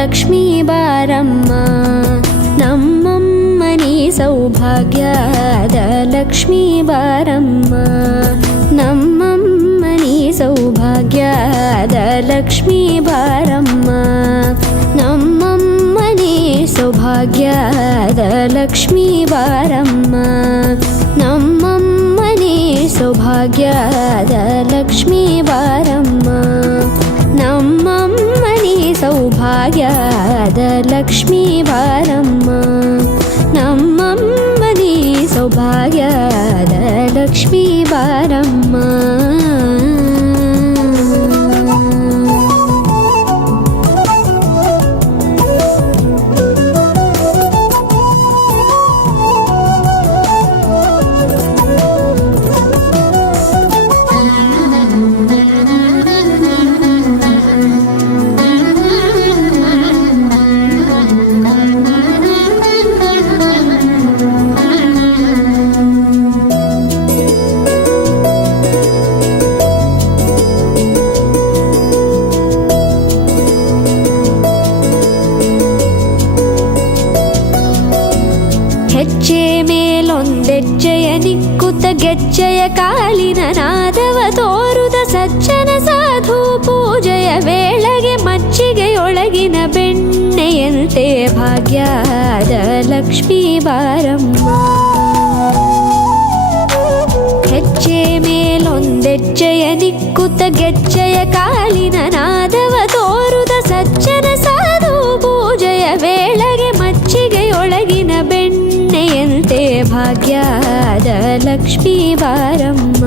ಲಕ್ಷ್ಮೀ ಬಾರಮ್ಮ ನಮ್ಮಮ್ಮನಿ ಸೌಭಾಗ್ಯದ ಲಕ್ಷ್ಮೀ ಬಾರಮ್ಮ ನಮ್ಮಮ್ಮನಿ ಸೌಭಾಗ್ಯದ ಲಕ್ಷ್ಮೀ ಬಾರಮ್ಮ ನಮ್ಮಮ್ಮನಿ ಸೌಭಾಗ್ಯದ ಲಕ್ಷ್ಮೀ ಬಾರಮ್ಮ ನಮ್ಮಮ್ಮನಿ ಸೌಭಾಗ್ಯದ ಲಕ್ಷ್ಮೀ ಬಾರಮ್ಮ ನಮ್ಮಮ್ಮನಿ ಸೌಭಾಗ್ಯದ ಲಕ್ಷ್ಮೀ ಬಾರಮ್ಮ ನಮ್ಮಮ್ಮನಿ ಸೌಭಾಗ್ಯದ ಲಕ್ಷ್ಮೀ ಬಾರಮ್ಮ ಹೆಜ್ಜೆ ಮೇಲೊಂದೆಜ್ಜೆಯ ನಿಕ್ಕುತ್ತ ಗೆಜ್ಜೆಯ ಕಾಲಿನ ನಾದವ ತೋರುದ ಸಜ್ಜನ ಸಾಧು ಪೂಜೆಯ ವೇಳೆಗೆ ಮಜ್ಜಿಗೆಯೊಳಗಿನ ಬೆಣ್ಣೆಯಂತೆ ಭಾಗ್ಯದ ಲಕ್ಷ್ಮೀ ಬಾರಮ್ಮ ಹೆಜ್ಜೆ ಮೇಲೊಂದೆಜ್ಜೆಯ ನಿಕ್ಕುತ್ತ ಗೆಜ್ಜೆಯ ಕಾಲಿನ ನಾದವ ತೋರುದ ಸಜ್ಜನ ಸಾಧು ಪೂಜೆಯ ವೇಳೆಗೆ ಮಜ್ಜಿಗೆಯೊಳಗಿನ ಬೆಣ್ಣೆಯಂತೆ ಭಾಗ್ಯದ ಲಕ್ಷ್ಮೀ ಬಾರಮ್ಮ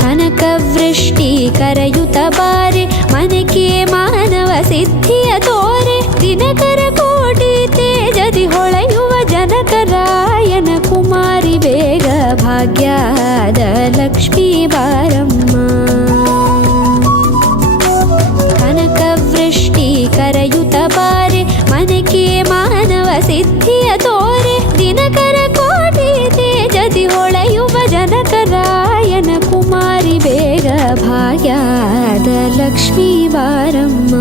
ಕನಕವೃಷ್ಟಿ ಕರೆಯುತ್ತ ಬಾರೆ ಮನಕೆ ಮಾನವ ಸಿದ್ಧಿಯ ತೋರೆ ದಿನಕರ ಕೋಟಿ ತೇಜದಿ ಹೊಳೆಯುವ ಜನಕರಾಯನ ಕುಮಾರಿ ಬೇಗ ಭಾಗ್ಯದ ಲಕ್ಷ್ಮೀ ಬಾರಮ್ಮ ಕನಕವೃಷ್ಟಿ ಕರೆಯುತ್ತ ಬಾರೆ ಮನಕೆ ಮಾನವ ಸಿದ್ಧಿಯ ತೋರೆ ದಿನಕರ ಕೋಟಿ ತೇಜದಿ ಹೊಳೆಯುವ ಜನಕರಾಯನ ಕುಮಾರಿ ಬೇಗ ಭಾಗ್ಯದ ಲಕ್ಷ್ಮೀ ಬಾರಮ್ಮ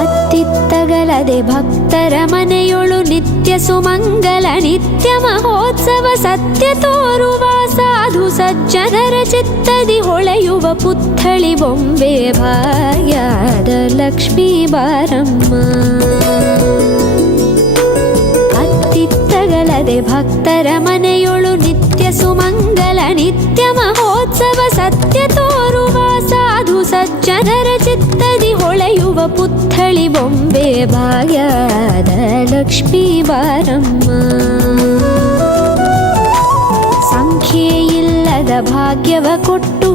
ಅತ್ತಿತ್ತಗಲದೆ ಭಕ್ತರ ಮನೆಯೊಳು ನಿತ್ಯ ಸುಮಂಗಲ ನಿತ್ಯ ಮಹೋತ್ಸವ ಸತ್ಯ ತೋರುವ ಸಾಧು ಸಜ್ಜನರ ಚಿತ್ತದಿ ಹೊಳೆಯುವ ಪುತ್ಥಳಿ ಬೊಂಬೆ ಭಾಗ್ಯದ ಲಕ್ಷ್ಮೀ ಬಾರಮ್ಮ ಅತ್ತಿತ್ತಗಲದೆ ಭಕ್ತರ ಮನೆಯೊಳು ನಿತ್ಯ ಸುಮಂಗಲ ನಿತ್ಯ ಮಹೋತ್ಸವ ಸತ್ಯ ತೋರುವ ಸಾಧು ಸಜ್ಜನರ ಚಿತ್ತದಿ ಹೊಳೆಯುವ ಪುತ್ಥಳಿ ಬೊಂಬೆ ಭಾಗ್ಯದ ಲಕ್ಷ್ಮೀ ಬಾರಮ್ಮ ಸಂಖ್ಯೆಯಿಲ್ಲದ ಭಾಗ್ಯವ ಕೊಟ್ಟು